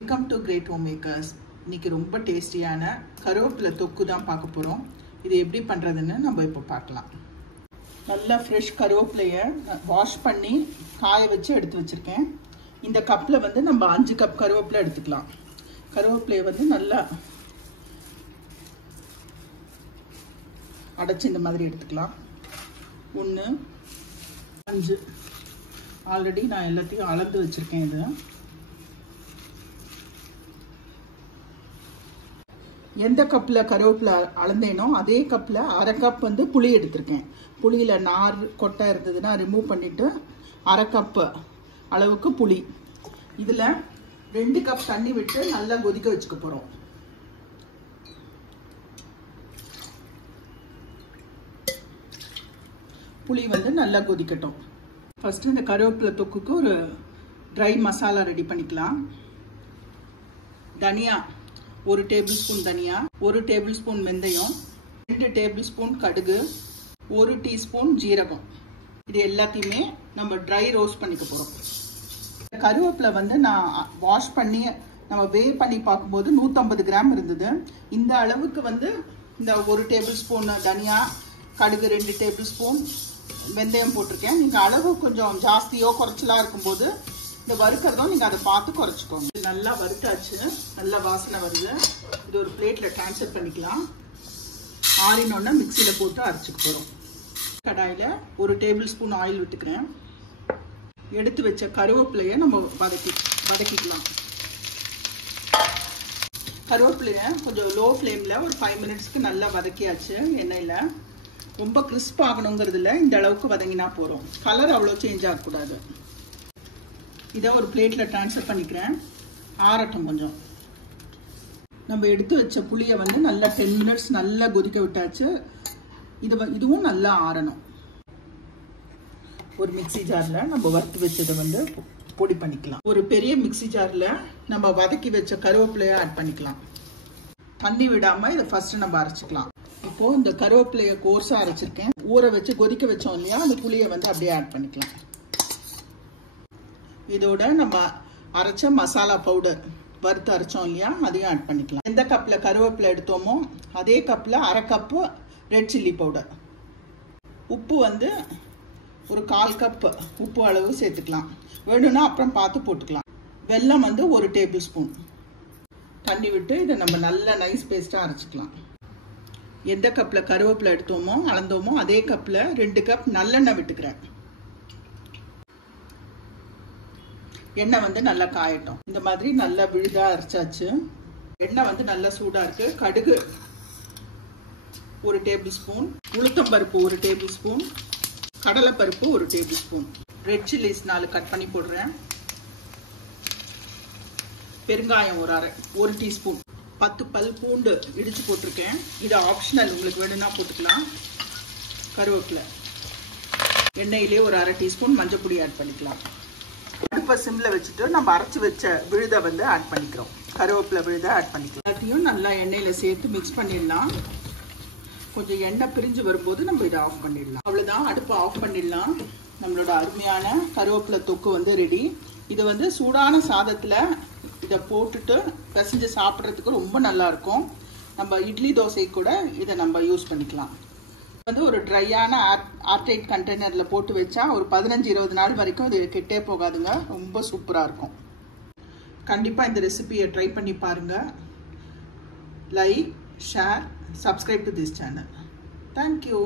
Welcome to Great Homemakers. இன்னைக்கு ரொம்ப டேஸ்டியான கருவேப்பிலை தொக்கு தான் பார்க்க போறோம். இது எப்படி பண்றதுன்னு நம்ம இப்போ பார்க்கலாம். நல்ல ஃப்ரெஷ் கருவேப்பிலையை வாஷ் பண்ணி காய வச்சு எடுத்து வச்சிருக்கேன். இந்த கப்ல வந்து நம்ம 5 கப் கருவேப்பிலை எடுத்துக்கலாம். கருவேப்பிலையை வந்து நல்லா அடைச்சு இந்த மாதிரி எடுத்துக்கலாம். 1 5 ஆல்ரெடி நான் எல்லாத்தையும் அளந்து வச்சிருக்கேன். இது எந்த கப்பில் கருவேப்பிலை அளந்தேனோ அதே கப்பில் அரை கப் வந்து புளி எடுத்திருக்கேன். புளியில் நார் கொட்டை இருந்ததுன்னா ரிமூவ் பண்ணிவிட்டு அரை கப்பு அளவுக்கு புளி. இதில் 2 கப் தண்ணி விட்டு நல்லா கொதிக்க வச்சுக்க போகிறோம். புளி வந்து நல்லா கொதிக்கட்டும். ஃபஸ்ட்டு இந்த கருவேப்பிலை தொக்குக்கு ஒரு ட்ரை மசாலா ரெடி பண்ணிக்கலாம். தனியா 1 டேபிள் ஸ்பூன் தனியா, 1 டேபிள் ஸ்பூன் வெந்தயம், 2 டேபிள் ஸ்பூன் கடுகு, 1 டீஸ்பூன் ஜீரகம். இது எல்லாத்தையுமே நம்ம ட்ரை ரோஸ்ட் பண்ணிக்க போகிறோம். கருவேப்பிலை வந்து நான் வாஷ் பண்ணி நம்ம வேவ் பண்ணி பார்க்கும்போது 150 கிராம் இருந்தது. இந்த அளவுக்கு வந்து இந்த 1 டேபிள் ஸ்பூன் தனியா, கடுகு 2 டேபிள் ஸ்பூன், வெந்தயம் போட்டிருக்கேன். நீங்கள் அளவு கொஞ்சம் ஜாஸ்தியோ குறைச்சலாக இருக்கும்போது இந்த வறுக்கிறதும் நீங்கள் அதை பார்த்து குறைச்சிக்கோங்க. இது நல்லா வறுத்தாச்சு, நல்லா வாசனை வருது. இது ஒரு பிளேட்டில் ட்ரான்ஸ்ஃபர் பண்ணிக்கலாம். ஆறினோன்னா மிக்சியில் போட்டு அரைச்சிக்க போகிறோம். கடாயில் 1 டேபிள் ஸ்பூன் ஆயில் விட்டுக்கிறேன். எடுத்து வச்ச கருவேப்பிலையை நம்ம வதக்கிக்கலாம். கருவேப்பிலையை கொஞ்சம் லோ ஃப்ளேமில் ஒரு 5 மினிட்ஸ்க்கு நல்லா வதக்கியாச்சு. எண்ணெயில் ரொம்ப கிறிஸ்ப் ஆகணுங்கிறதுல இந்த அளவுக்கு வதங்கினா போகிறோம். கலர் அவ்வளோ சேஞ்ச் ஆகக்கூடாது. இதை ஒரு பிளேட்டில் ட்ரான்ஸ்ஃபர் பண்ணிக்கிறேன். ஆறட்டும் கொஞ்சம். நம்ம எடுத்து வச்ச புளியை வந்து நல்லா 10 மினிட்ஸ் நல்லா கொதிக்க விட்டாச்சு. இதுவும் நல்லா ஆறணும். ஒரு மிக்சி ஜாரில் நம்ம வறுத்து வச்சதை வந்து பொடி பண்ணிக்கலாம். ஒரு பெரிய மிக்சி ஜாரில் நம்ம வதக்கி வச்ச கருவேப்பிலையை ஆட் பண்ணிக்கலாம். தண்ணி விடாமல் இதை ஃபஸ்ட்டு நம்ம அரைச்சிக்கலாம். இப்போது இந்த கருவேப்பிலையை கோர்ஸாக அரைச்சிருக்கேன். ஊற வச்சு கொதிக்க வச்சோம் இல்லையா, அந்த புளியை வந்து அப்படியே ஆட் பண்ணிக்கலாம். இதோட நம்ம அரைச்ச மசாலா பவுடர் வறுத்து அரைச்சோம் இல்லையா, அதையும் ஆட் பண்ணிக்கலாம். எந்த கப்பில் கருவேப்பிலை எடுத்தோமோ அதே கப்பில் அரை கப்பு ரெட் சில்லி பவுடர். உப்பு வந்து ஒரு 1/4 கப்பு உப்பு அளவு சேர்த்துக்கலாம். வேணும்னா அப்புறம் பார்த்து போட்டுக்கலாம். வெல்லம் வந்து 1 டேபிள் ஸ்பூன். தண்ணி விட்டு இதை நம்ம நல்ல நைஸ் பேஸ்ட்டாக அரைச்சிக்கலாம். எந்த கப்பில் கருவேப்பிலை எடுத்தோமோ அளந்தோமோ அதே கப்பில் 2 கப் நல்லெண்ணெய் விட்டுக்கிறேன். எண்ணெய் வந்து நல்லா காயட்டும். இந்த மாதிரி நல்லா விழுதா அரைச்சாச்சு. எண்ணெய் வந்து நல்லா சூடா இருக்கு. கடுகு 1 டேபிள் ஸ்பூன், உளுத்தம்பருப்பு 1 டேபிள் ஸ்பூன், கடலைப்பருப்பு 1 table spoon, red chillies 4 cut பண்ணி போடுறேன். பெருங்காயம் 1 டீஸ்பூன், 10 பல் பூண்டு இடிச்சு போட்டிருக்கேன். இது ஆப்ஷனல், உங்களுக்கு வேணும்னா போட்டுக்கலாம். கருவேப்பிலை எண்ணெயிலே ஒரு 1/2 டீஸ்பூன் மஞ்சள் பொடி ஆட் பண்ணிக்கலாம். அடுப்பை சிம்ல வச்சுட்டு நம்ம அரைச்சி வச்ச விழுதை வந்து ஆட் பண்ணிக்கிறோம். கருவேப்பிலை விழுதை ஆட் பண்ணிக்கலாம். எல்லாத்தையும் நல்லா எண்ணெயில் சேர்த்து மிக்ஸ் பண்ணிடலாம். கொஞ்சம் எண்ணெய் பிரிஞ்சு வரும்போது நம்ம இதை ஆஃப் பண்ணிடலாம். அவ்வளோதான், அடுப்பை ஆஃப் பண்ணிடலாம். நம்மளோட அருமையான கருவேப்பிலை தொக்கு வந்து ரெடி. இதை வந்து சூடான சாதத்தில் இதை போட்டுட்டு பிசைஞ்சு சாப்பிட்றதுக்கு ரொம்ப நல்லா இருக்கும். நம்ம இட்லி தோசை கூட இதை நம்ம யூஸ் பண்ணிக்கலாம். வந்து ஒரு ட்ரையான ஏர்டைட் கண்டெய்னரில் போட்டு வச்சா ஒரு 15-20 நாள் வரைக்கும் இது கெட்டே போகாதுங்க. ரொம்ப சூப்பராக இருக்கும். கண்டிப்பாக இந்த ரெசிபியை ட்ரை பண்ணி பாருங்கள். Like, share, subscribe to this channel. Thank you.